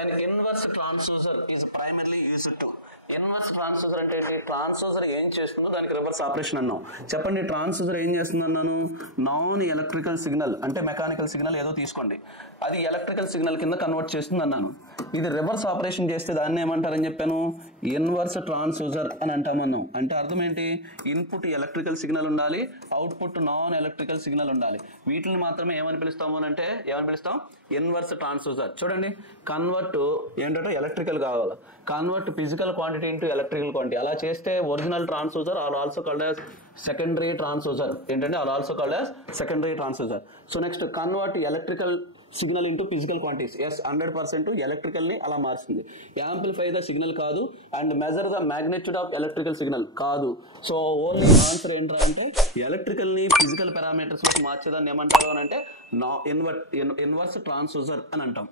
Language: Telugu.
an inverse transducer is primarily used to. Inverse transducer అంటే ఏంటి? ట్రాన్స్డ్యూసర్ ఏం చేస్తుందో దానికి రివర్స్ ఆపరేషన్ అన్నాం. చెప్పండి, ట్రాన్స్డ్యూసర్ ఏం చేస్తుంది అన్నాను? నాన్ ఎలక్ట్రికల్ సిగ్నల్ అంటే మెకానికల్ సిగ్నల్ ఏదో తీసుకోండి, అది ఎలక్ట్రికల్ సిగ్నల్ కింద కన్వర్ట్ చేస్తుంది అన్నాను. ఇది రివర్స్ ఆపరేషన్ చేస్తే దాన్ని ఏమంటారని చెప్పాను? ఇన్వర్స్ ట్రాన్స్డ్యూసర్ అని అంటామన్నాం. అంటే అర్థం ఏంటి? ఇన్పుట్ ఎలక్ట్రికల్ సిగ్నల్ ఉండాలి, అవుట్పుట్ నాన్ ఎలక్ట్రికల్ సిగ్నల్ ఉండాలి. వీటిని మాత్రమే ఏమని పిలుస్తాము అంటే ఏమని పిలుస్తాం? Inverse transducer. చూడండి, కన్వర్ట్ ఏంటంటే ఎలక్ట్రికల్ కావాలి, convert physical quantity into electrical quantity. అలా చేస్తే original transducer are also called as secondary transducer. ఏంటంటే are also called as secondary transducer. So next, convert electrical signal into physical quantities. Yes, 100% electrical ని అలా మారుస్తుంది. యాంప్లిఫై ద సిగ్నల్ కాదు, and measure the magnitude of electrical signal కాదు. సో ఓన్లీ ఆన్సర్ ఏంట్రా అంటే ఎలక్ట్రికల్ ని ఫిజికల్ పారామీటర్స్ లోకి మార్చేదాన్ని ఏమంటారు అని అంటే ఇన్వర్స్ ట్రాన్స్డ్యూసర్ అని అంటాం.